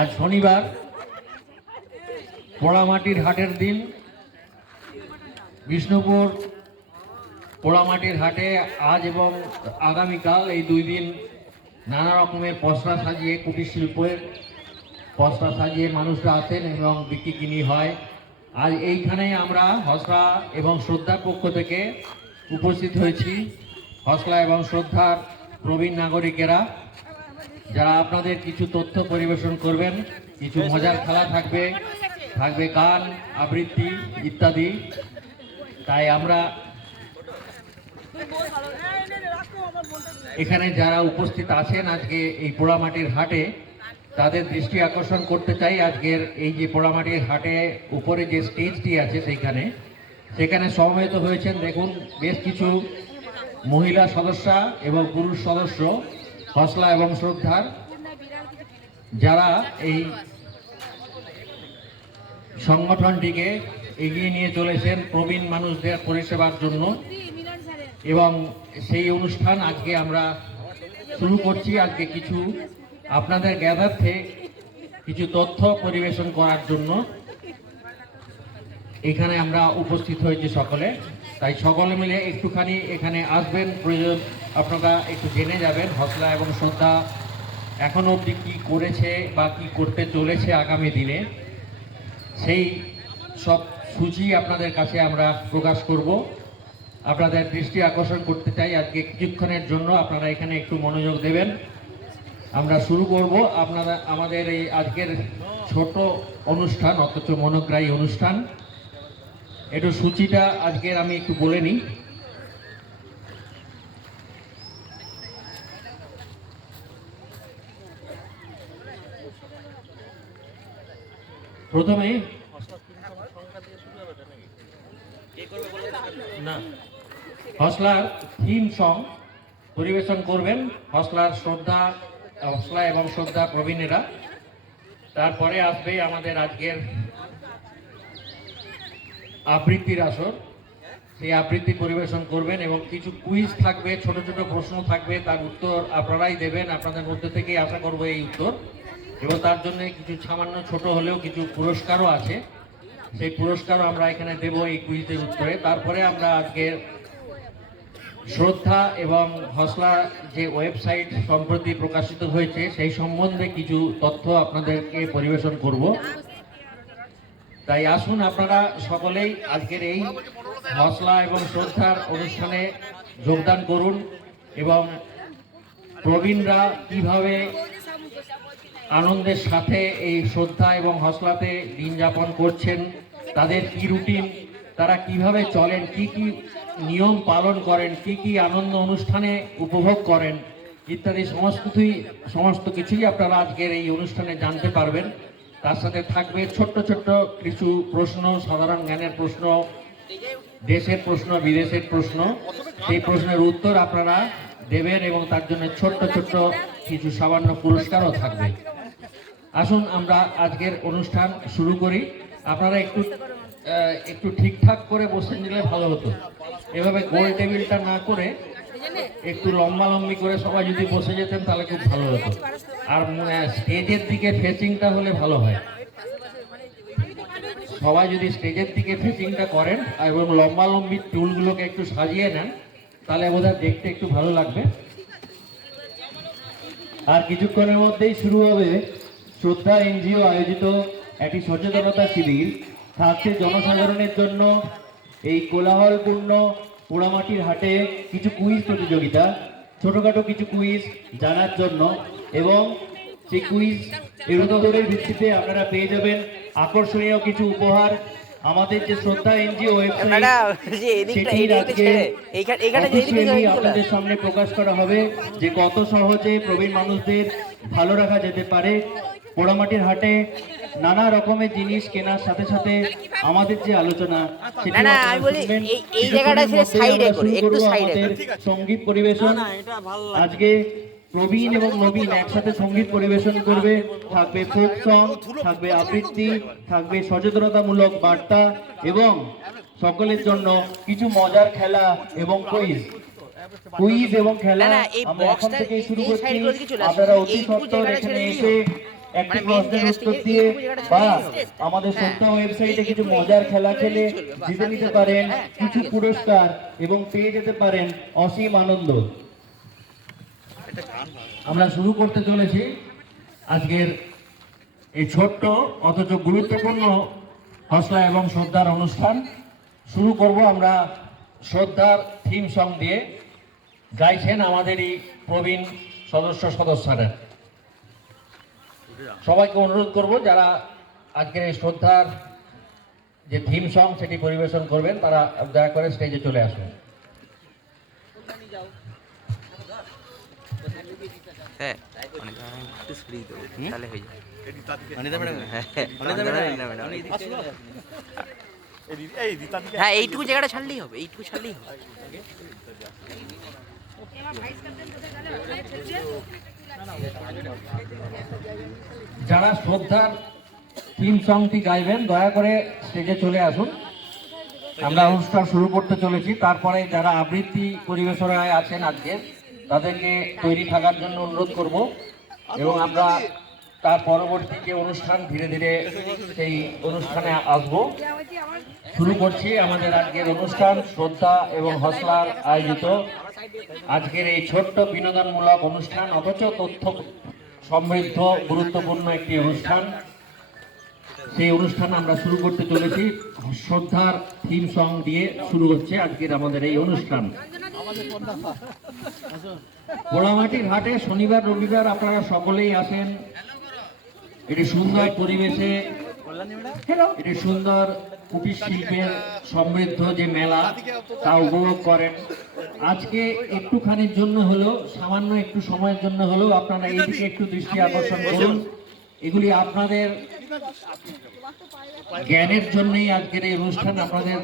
আজ শনিবার, পোড়ামাটির হাটের দিন। বিষ্ণুপুর পোড়ামাটির হাটে আজ এবং আগামীকাল এই 2 দিন নানা রকমের পসরা সাজিয়ে, কুটির শিল্পের পসরা সাজিয়ে মানুষরা আসেন এবং বিক্রি কিনি হয়। আজ এইখানে আমরা হসলা এবং শ্রদ্ধার পক্ষ থেকে উপস্থিত হয়েছি। হসলা এবং শ্রদ্ধার প্রবীণ নাগরিকেরা, যারা আপনাদের কিছু তথ্য পরিবেশন করবেন। কিছু মজার খেলা থাকবে, থাকবে গান, আবৃত্তি ইত্যাদি। তাই আমরা এখানে যারা উপস্থিত আছেন আজকে এই পোড়ামাটির হাটে, তাদের দৃষ্টি আকর্ষণ করতে চাই। আজকের এই যে পোড়ামাটির হাটে উপরে যে স্টেজটি আছে সেখানে সমবেত হয়েছেন, দেখুন, বেশ কিছু মহিলা সদস্যা এবং পুরুষ সদস্য হসলা এবং শ্রদ্ধার, যারা এই সংগঠনটিকে এগিয়ে নিয়ে চলেছেন প্রবীণ মানুষদের পরিষেবার জন্য। এবং সেই অনুষ্ঠান আজকে আমরা শুরু করছি। আজকে কিছু আপনাদের জ্ঞাতার্থে কিছু তথ্য পরিবেশন করার জন্য এখানে আমরা উপস্থিত হয়েছি সকলে। তাই সকলে মিলে একটুখানি এখানে আসবেন, প্রয়োজন আপনারা একটু জেনে যাবেন হসলা এবং শ্রদ্ধা এখনো অবধি কী করেছে বা কী করতে চলেছে আগামী দিনে। সেই সব সূচি আপনাদের কাছে আমরা প্রকাশ করব। আপনাদের দৃষ্টি আকর্ষণ করতে চাই আজকে কিছুক্ষণের জন্য, আপনারা এখানে একটু মনোযোগ দেবেন। আমরা শুরু করব আমাদের এই আজকের ছোট অনুষ্ঠান, অথচ মনোগ্রাহী অনুষ্ঠান। একটু সূচিটা আজকের আমি একটু বলে নিই। প্রথমে হসলার থিম সং পরিবেশন করবেন হসলা এবং শ্রদ্ধা প্রবীণেরা। তারপরে আসবে আমাদের আজকের আবৃত্তির আসর, সেই আবৃত্তি পরিবেশন করবেন এবং কিছু কুইজ থাকবে, ছোট ছোট প্রশ্ন থাকবে, তার উত্তর আপনারাই দেবেন। আপনাদের মধ্যে থেকেই আশা করব এই উত্তর, এবং তার জন্য কিছু সামান্য ছোট হলেও কিছু পুরস্কারও আছে, সেই পুরস্কারও আমরা এখানে দেব এই কুইজের উত্তরে। তারপরে আমরা আজকের শ্রদ্ধা এবং হসলা যে ওয়েবসাইট সম্প্রতি প্রকাশিত হয়েছে সেই সম্বন্ধে কিছু তথ্য আপনাদেরকে পরিবেশন করব। তাই আসুন আপনারা সকলেই আজকের এই হসলা এবং শ্রদ্ধার অনুষ্ঠানে যোগদান করুন এবং প্রবীণরা কিভাবে আনন্দের সাথে এই শ্রদ্ধা এবং হসলাতে দিন যাপন করছেন, তাদের কি রুটিন, তারা কিভাবে চলেন, কি কি নিয়ম পালন করেন, কি কি আনন্দ অনুষ্ঠানে উপভোগ করেন ইত্যাদি সমস্ত কিছুই আপনারা আজকের এই অনুষ্ঠানে জানতে পারবেন। তার সাথে থাকবে ছোট্ট ছোট্ট কিছু প্রশ্ন, সাধারণ জ্ঞানের প্রশ্ন, দেশের প্রশ্ন, বিদেশের প্রশ্ন। সেই প্রশ্নের উত্তর আপনারা দেবেন এবং তার জন্য ছোট্ট ছোট্ট কিছু সামান্য পুরস্কারও থাকবে। আসুন আমরা আজকের অনুষ্ঠান শুরু করি। আপনারা একটু ঠিকঠাক করে বসে নিলে ভালো হতো। এভাবে গোল টেবিলটা না করে একটু লম্বালম্বি করে সবাই যদি বসে যেতেন তাহলে খুব ভালো হতো। আর স্টেজের দিকে ফেসিংটা হলে ভালো হয়। সবাই যদি স্টেজের দিকে ফেসিংটা করেন এবং লম্বালম্বি টুলগুলোকে একটু সাজিয়ে নেন, তাহলে বোধহয় দেখতে একটু ভালো লাগবে। আর কিছুক্ষণের মধ্যেই শুরু হবে শ্রদ্ধা এনজিও আয়োজিত একটি সচেতনতা শিবির। থাকছে জনসাধারণের জন্য এই কোলাহলপূর্ণ পোড়ামাটির হাটে কিছু কুইজ প্রতিযোগিতা, ছোটখাটো কিছু কুইজ জানার জন্য, এবং সেই কুইজ এর উত্তরের ভিত্তিতে আপনারা পেয়ে যাবেন আকর্ষণীয় কিছু উপহার। আমাদের যে শ্রদ্ধা এনজিও ওয়েবসাইট আপনাদের সামনে প্রকাশ করা হবে যে কত সহজে প্রবীণ মানুষদের ভালো রাখা যেতে পারে। পোড়ামাটির হাটে নানা রকমের জিনিস কেনার সাথে সাথে আমাদের যে আলোচনা সঙ্গীত পরিবেশন। আজকে প্রবীণ এবং নবীন একসাথে সঙ্গীত পরিবেশন করবে। থাকবে ফোক সং, থাকবে আবৃত্তি, থাকবে সচেতনতামূলক বার্তা এবং সকলের জন্য কিছু মজার খেলা এবং কুইজ। কুইজ এবং খেলা না, এই আমরা এখন বক্সটা থেকেই শুরু এই করছি। সাইড করে দিকে চলে আসুন। আপনারা অতি এইটুকু সত্বর জায়গাটা এখানে ছেড়ে এসে দিলেই একটি মানে main প্রশ্নের জায়গা উত্তর থেকে দিয়ে এইটুকু জায়গাটা বা ছেড়ে দিলেই আমাদের হ্যাঁ। সত্য ওয়েবসাইটে এই কিছু একটু মজার এইটুকু খেলা চলে খেলে দিলেই চলবে, বাস, জিতে আর নিতে কিছু পারেন হ্যাঁ, কিছু ঠিক আছে। পুরস্কার এবং পেয়ে যেতে পারেন অসীম আনন্দ। আমরা শুরু করতে চলেছি আজকের এই ছোট্ট অথচ গুরুত্বপূর্ণ হসলা এবং শ্রদ্ধার অনুষ্ঠান। শুরু করব আমরা শ্রদ্ধার থিম সং দিয়ে, গাইছেন আমাদেরই প্রবীণ সদস্যরা। সবাইকে অনুরোধ করব যারা আজকের এই শ্রদ্ধার যে থিম সং সেটি পরিবেশন করবেন তারা দয়া করে স্টেজে চলে আসবেন। হ্যাঁ, একটু সরিয়ে দেবো, তাহলে হয়ে যাবে। হ্যাঁ, এইটুকু জায়গাটা ছাড়লেই হবে, এইটুকু ছাড়লেই হবে। যারা শ্রদ্ধার থিম সংটি গাইবেন দয়া করে স্টেজে চলে আসুন। আমরা অনুষ্ঠান শুরু করতে চলেছি। তারপরে যারা আবৃত্তি পরিবেশনায় আছেন আজকে তাদেরকে তৈরি থাকার জন্য অনুরোধ করব এবং আমরা তার পরবর্তী যে অনুষ্ঠান ধীরে ধীরে সেই অনুষ্ঠানে আসব। শুরু করছি আমাদের আজকের অনুষ্ঠান শ্রদ্ধা এবং হসলার আয়োজিত আজকের এই ছোট্ট বিনোদনমূলক অনুষ্ঠান অথচ তথ্য সমৃদ্ধ গুরুত্বপূর্ণ একটি অনুষ্ঠান। সেই অনুষ্ঠান আমরা শুরু করতে চলেছি শ্রদ্ধার থিম সং দিয়ে শুরু হচ্ছে আজকের আমাদের এই অনুষ্ঠান। পোড়ামাটির হাটে শনিবার রবিবার আপনারা সকলেই আসেন। এটি সুন্দর পরিবেশে, এটি সুন্দর কুটির শিল্পের সমৃদ্ধ যে মেলা তা উপভোগ করেন। আজকে একটুখানির জন্য হলেও, সামান্য একটু সময়ের জন্য হলেও আপনারা এইদিকে একটু দৃষ্টি আকর্ষণ করুন। এগুলি আপনাদের জ্ঞানের জন্যই আজকের এই অনুষ্ঠান, আপনাদের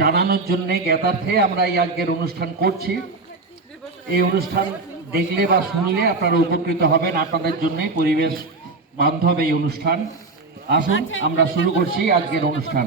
জানানোর জন্যে জ্ঞাতার্থে আমরা এই আজকের অনুষ্ঠান করছি। এই অনুষ্ঠান দেখলে বা শুনলে আপনারা উপকৃত হবেন, আপনাদের জন্যই পরিবেশ বান্ধব এই অনুষ্ঠান। আসুন আমরা শুরু করছি আজকের অনুষ্ঠান।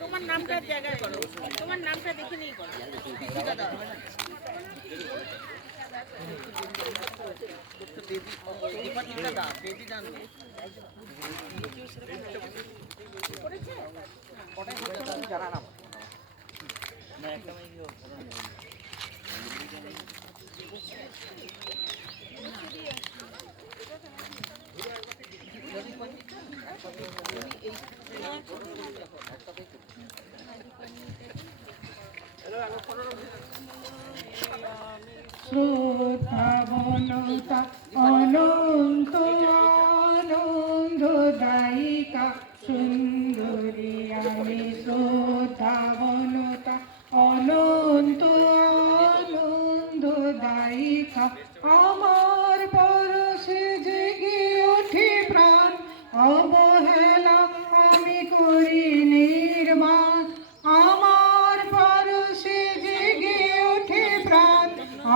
তোমার নামটা জায়গায় করো, তোমার নামটা দেখে নিয়ে করো। শ্রদ্ধাবনতা অনন্ত আনন্দদায়িকা সুন্দরী আমি শ্রদ্ধাবনতা অনন্ত আনন্দদায়িকা আমার পরশে জেগে ওঠে প্রাণ অবহেলা আমি করি নির্বাণ আমার পরশে জেগে ওঠে প্রাণ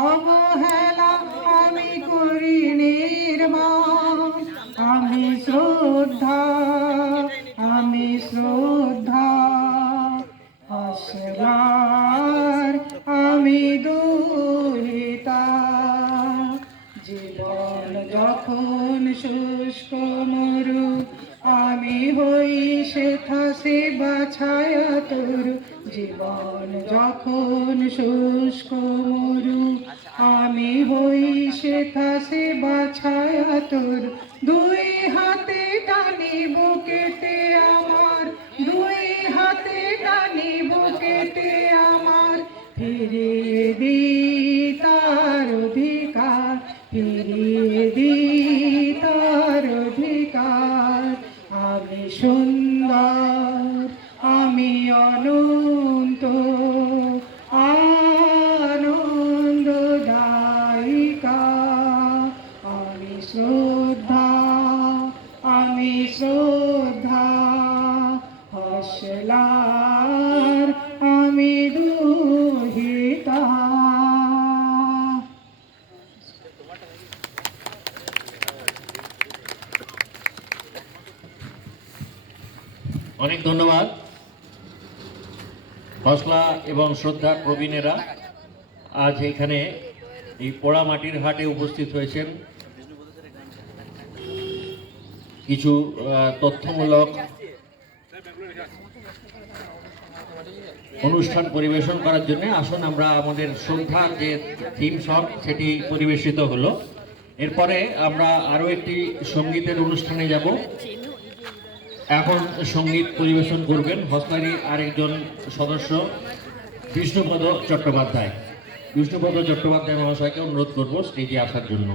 অবহেলা আমি করি নির্বাণ আমি শ্রদ্ধা হসলার আমি দুহিতা জীবন যখন শুষ্ক মরু আমি হই সেথা সে বাছায়া তরু জীবন যখন শুষ্ক মরু আমি হই সেথা সে বাছায়া তরু দুই হাতে টানি বুকেতে আমার দুই হাতে টানি বুকেতে আমার ফিরিয়ে দি তার অধিকার ফিরিয়ে দি তার অধিকার আমি সুন্দর আমি অনন্ত অনেক ধন্যবাদ। হসলা এবং শ্রদ্ধা প্রবীণেরা আজ এখানে এই পোড়া মাটির হাটে উপস্থিত হয়েছেন কিছু তথ্যমূলক অনুষ্ঠান পরিবেশন করার জন্য। আসুন আমরা আমাদের শ্রদ্ধার যে থিম সং সেটি পরিবেশিত হলো, এরপরে আমরা আরো একটি সঙ্গীতের অনুষ্ঠানে যাব। এখন সঙ্গীত পরিবেশন করবেন হসলারই আরেকজন সদস্য বিষ্ণুপদ চট্টোপাধ্যায়। বিষ্ণুপদ চট্টোপাধ্যায় মহাশয়কে অনুরোধ করব স্টেজে আসার জন্য।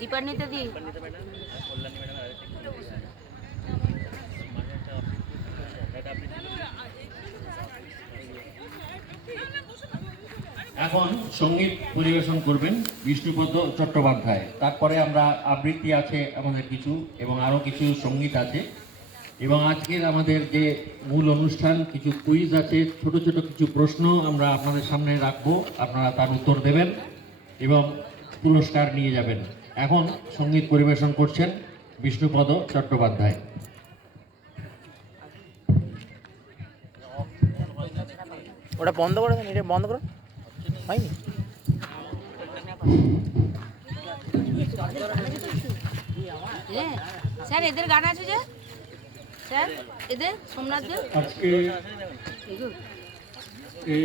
দীপান্বিতা দি এখন সঙ্গীত পরিবেশন করবেন বিষ্ণুপদ চট্টোপাধ্যায়। তারপরে আমরা আবৃত্তি আছে আমাদের কিছু, এবং আরো কিছু সঙ্গীত আছে, এবং আজকের আমাদের যে মূল অনুষ্ঠান কিছু কুইজ আছে, ছোট ছোট কিছু প্রশ্ন আমরা আপনাদের সামনে রাখবো, আপনারা তার উত্তর দেবেন এবং পুরস্কার নিয়ে যাবেন। এখন সঙ্গীত পরিবেশন করছেন বিষ্ণুপদ চট্টোপাধ্যায়। ওটা বন্ধ করে দেন, এটা বন্ধ করো। হয়নি? স্যার এদের গান আছে যে, স্যার এদের সোমনাথদের আজকে এই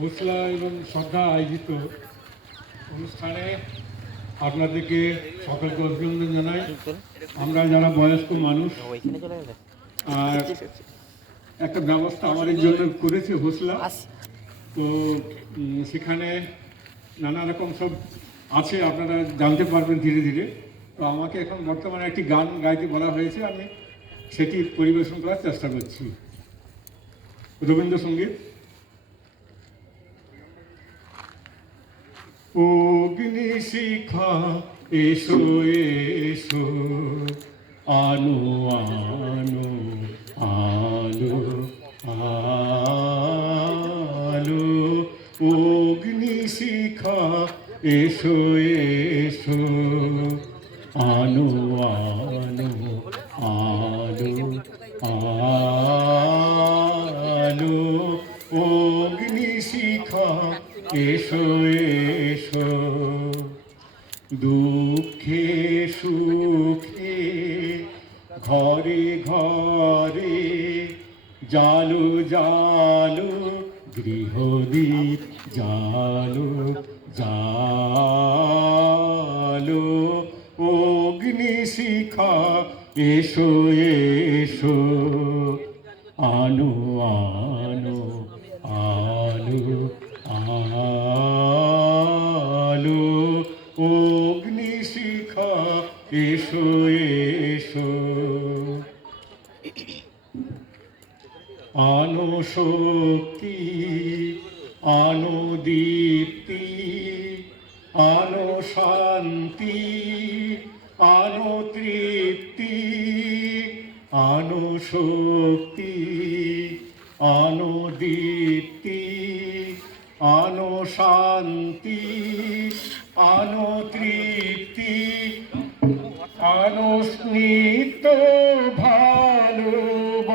হসলা এবং শ্রদ্ধা আয়োজিত অনুষ্ঠানে আপনাদেরকে সকলকে অভিনন্দন জানাই। আমরা যারা বয়স্ক মানুষ, ওইখানে চলে গেছে। আর একটা ব্যবস্থা আমাদের জন্য করেছে হসলা, তো সেখানে নানা রকম সব আছে, আপনারা জানতে পারবেন ধীরে ধীরে। তো আমাকে এখন বর্তমানে একটি গান গাইতে বলা হয়েছে, আমি সেটি পরিবেশন করার চেষ্টা করছি। রবীন্দ্রসঙ্গীত। অগ্নিশিখা এসো এসো, আলো আলো আলো আলো, অগ্নিশিখা এসো এসো, আলো আলো আলো আলো, অগ্নিশিখা এসো এসো, দুঃখে সুখে ঘরে ঘরে জালো জালো, গৃহদীপ জালো জালো, অগ্নিশিখা এসো এসো, আলো আলো আলো আলো, অগ্নিশিখা এসো এসো, আনো শক্তি আনো দীপ্তি, আনো শান্তি আনো তৃপ্তি, আনো শক্তি আনো দীপ্তি, আনো শান্তি আনো তৃপ্তি, আনো স্নিগ্ধ ভালোবাসা,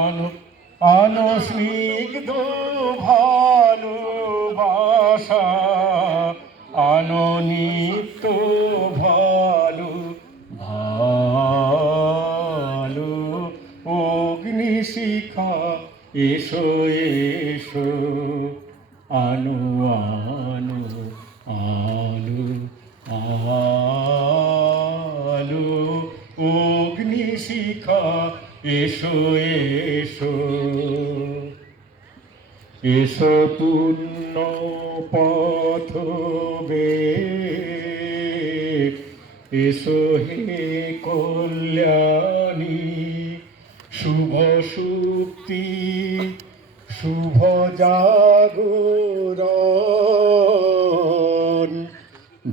আনো আনো স্নিগ্ধ ভালোবাসা, আনো নিত্য ভালো ভালো, অগ্নিশিখা এসো এসো, আলো আলো আলো আলো, অগ্নিশিখা এসো এসো, এসো পূর্ণ পথ এসো হে কল্যাণী, শুভ সুক্তি শুভ জাগরণ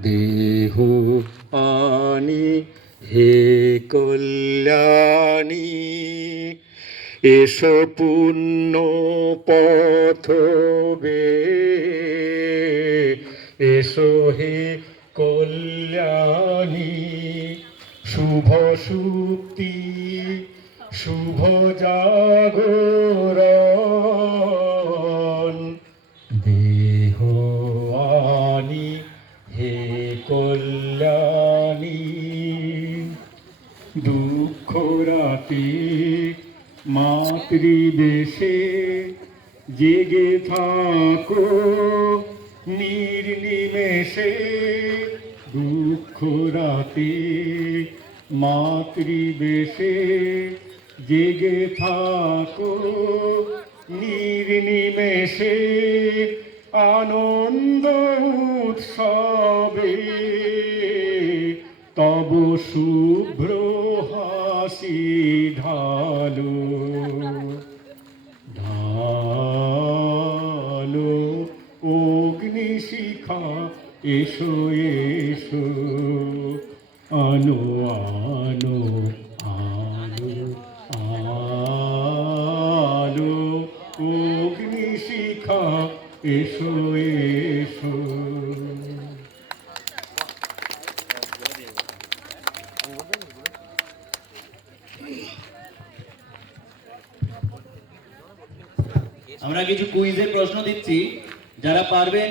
দেহ আনি হে কল্যাণী এসো পুণ্য পথ এসো হে কল্যাণী শুভ সুক্তি শুভ জাগরণ দেহ আনি হে কল্যাণী দুঃখ রাতে মাতৃদেশে জেগে থাকো নির্নিমেষে দুঃখ রাতে মাতৃবেশে জেগে থাকো নির্নিমেষে আনন্দ উৎসবে তব শুভ্র হাসি ঢালো ঢালো অগ্নিশিখা এসো এসো আনো আনো আলো আলো অগ্নিশিখা এসো এসো। আমরা কিছু কুইজের প্রশ্ন দিচ্ছি, যারা পারবেন